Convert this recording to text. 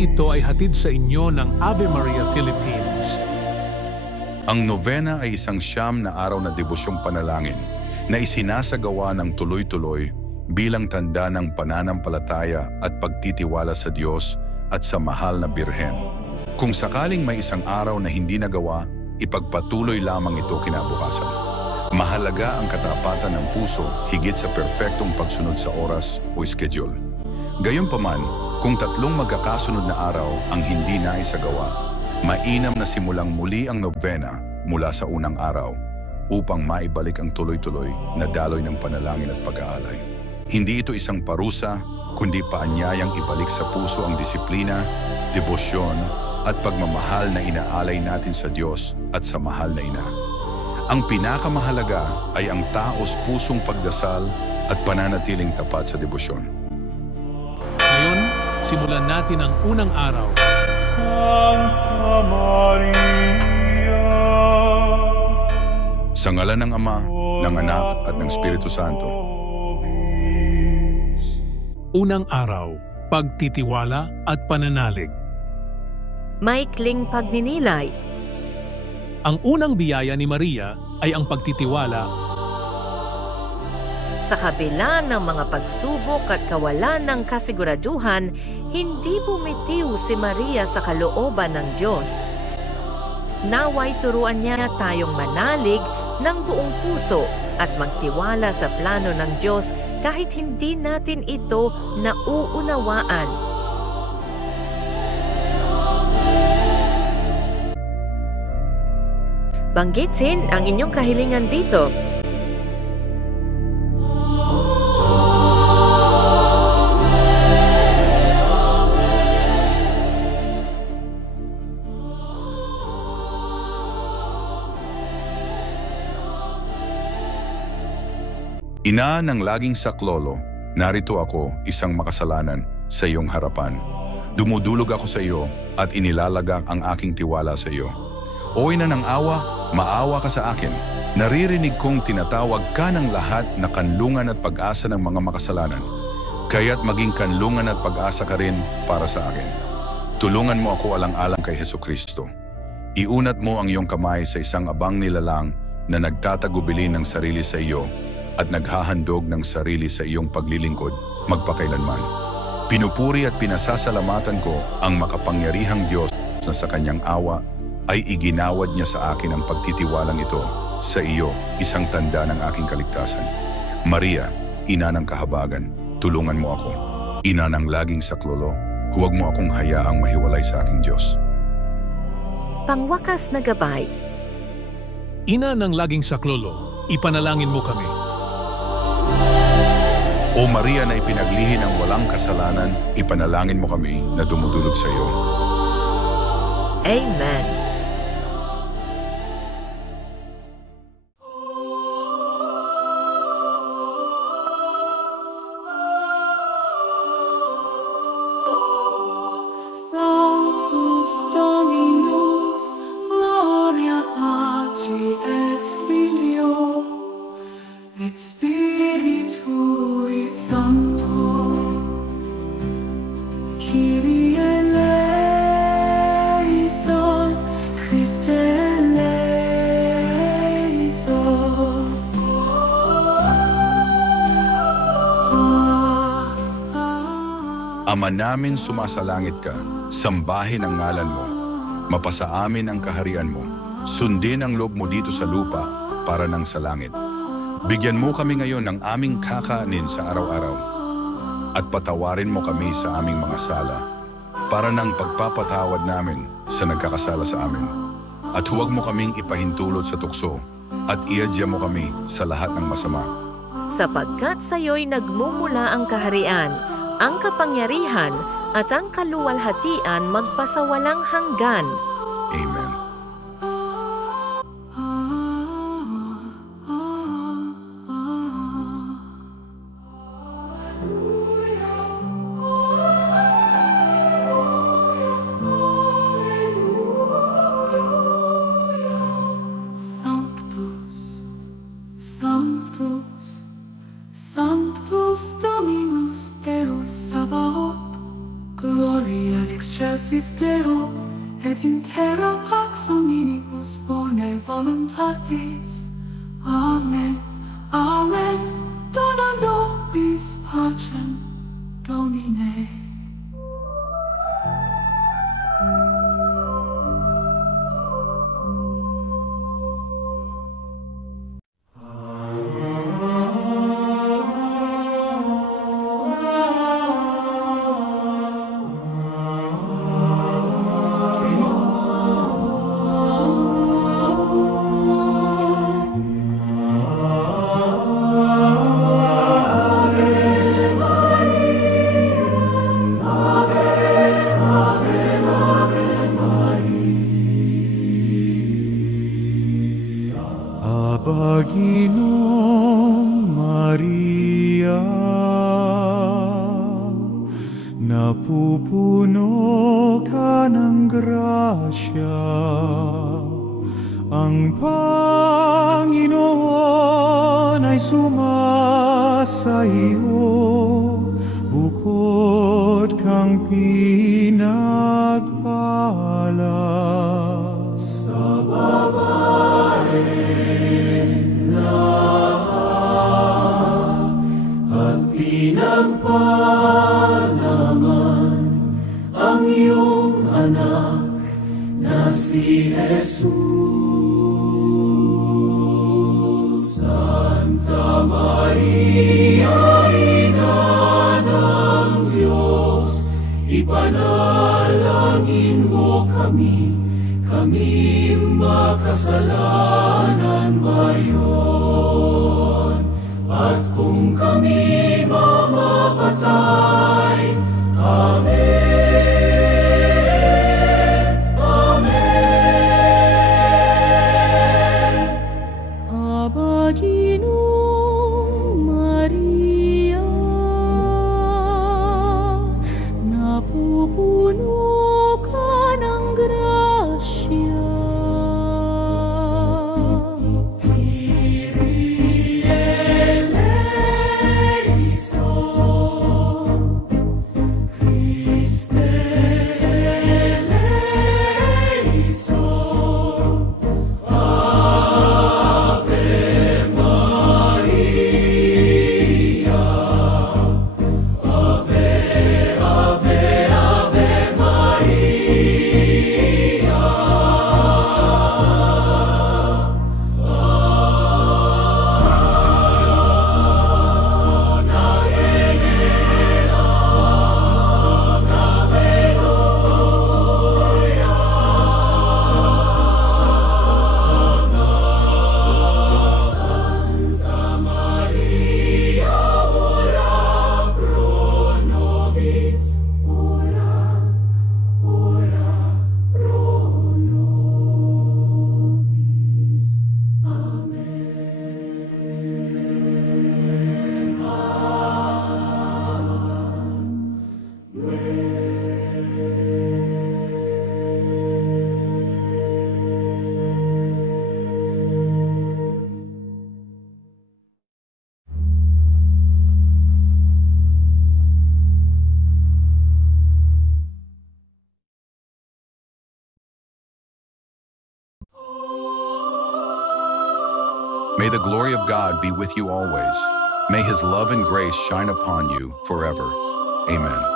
ito ay hatid sa inyo ng Ave Maria Philippines. Ang novena ay isang siyam na araw na debusyong panalangin na isinasagawa ng tuloy-tuloy bilang tanda ng pananampalataya at pagtitiwala sa Diyos at sa mahal na Birhen. Kung sakaling may isang araw na hindi nagawa, ipagpatuloy lamang ito kinabukasan. Mahalaga ang katapatan ng puso higit sa perpektong pagsunod sa oras o schedule. Gayunpaman, kung tatlong magkakasunod na araw ang hindi naisagawa, mainam na simulang muli ang novena mula sa unang araw upang maibalik ang tuloy-tuloy na daloy ng panalangin at pag-aalay. Hindi ito isang parusa, kundi paanyayang ibalik sa puso ang disiplina, debosyon at pagmamahal na inaalay natin sa Diyos at sa mahal na Ina. Ang pinakamahalaga ay ang taos-pusong pagdasal at pananatiling tapat sa debosyon. Ngayon, simulan natin ang unang araw. Santa Maria. Sa ngalan ng Ama, ng Anak at ng Espiritu Santo. Unang araw, pagtitiwala at pananalig. Maikling pagninilay. Ang unang biyaya ni Maria ay ang pagtitiwala. Sa kabila ng mga pagsubok at kawalan ng kasiguraduhan, hindi bumitiw si Maria sa kalooban ng Diyos. Naway turuan niya tayong manalig ng buong puso at magtiwala sa plano ng Diyos kahit hindi natin ito nauunawaan. Banggitin ang inyong kahilingan dito. Ina ng laging saklolo, narito ako, isang makasalanan, sa iyong harapan. Dumudulog ako sa iyo at inilalagak ang aking tiwala sa iyo. O Ina ng awa, maawa ka sa akin. Naririnig kong tinatawag ka ng lahat na kanlungan at pag-asa ng mga makasalanan. Kaya't maging kanlungan at pag-asa ka rin para sa akin. Tulungan mo ako alang-alang kay Hesukristo. Iunat mo ang iyong kamay sa isang abang nilalang na nagtatagubili ng sarili sa iyo at naghahandog ng sarili sa iyong paglilingkod magpakailanman. Pinupuri at pinasasalamatan ko ang makapangyarihang Diyos na sa kanyang awa ay iginawad niya sa akin ang pagtitiwalang ito sa iyo, isang tanda ng aking kaligtasan. Maria, ina ng kahabagan, tulungan mo ako. Ina ng laging saklolo, huwag mo akong hayaang mahiwalay sa aking Diyos. Pangwakas na gabay. Ina ng laging saklolo, ipanalangin mo kami. O Maria na ipinaglihi ng walang kasalanan, ipanalangin mo kami na dumudulog sa iyo. Amen. Sanctus Dominus, gloria Patri et Filio, et Spiritui Sancto. Kyrie eleison, Christe eleison. Ama namin sumasalangit ka, sambahin ang ngalan mo, mapasa amin ang kaharian mo, sundin ang loob mo dito sa lupa para nang sa langit. Bigyan mo kami ngayon ng aming kakanin sa araw-araw at patawarin mo kami sa aming mga sala para nang pagpapatawad namin sa nagkakasala sa amin. At huwag mo kaming ipahintulot sa tukso at iadya mo kami sa lahat ng masama. Sapagkat sa iyo'y nagmumula ang kaharian, ang kapangyarihan at ang kaluwalhatian magpasawalang hanggan. Amen. Sanctus, Sanctus, Sanctus Dominus Deus Sabaoth, Gloria in excelsis era pax omnibus bone voluntatis. Amen, Amen, dona nobis pacem Domine. Panginoong Maria, napupuno ka ng grasya, ang Panginoon ay sumasa iyo, bukod kang pinagpala. Sa babae pinagpalaman ang iyong anak na si Jesus. Santa Maria, Ina ng Diyos, ipanalangin mo kami makasalanan ngayon. At kung kami mamapatay, Amen, Amen. Aba Ginong Maria, napupuno ka ng grasya. May the glory of God be with you always. May his love and grace shine upon you forever. Amen.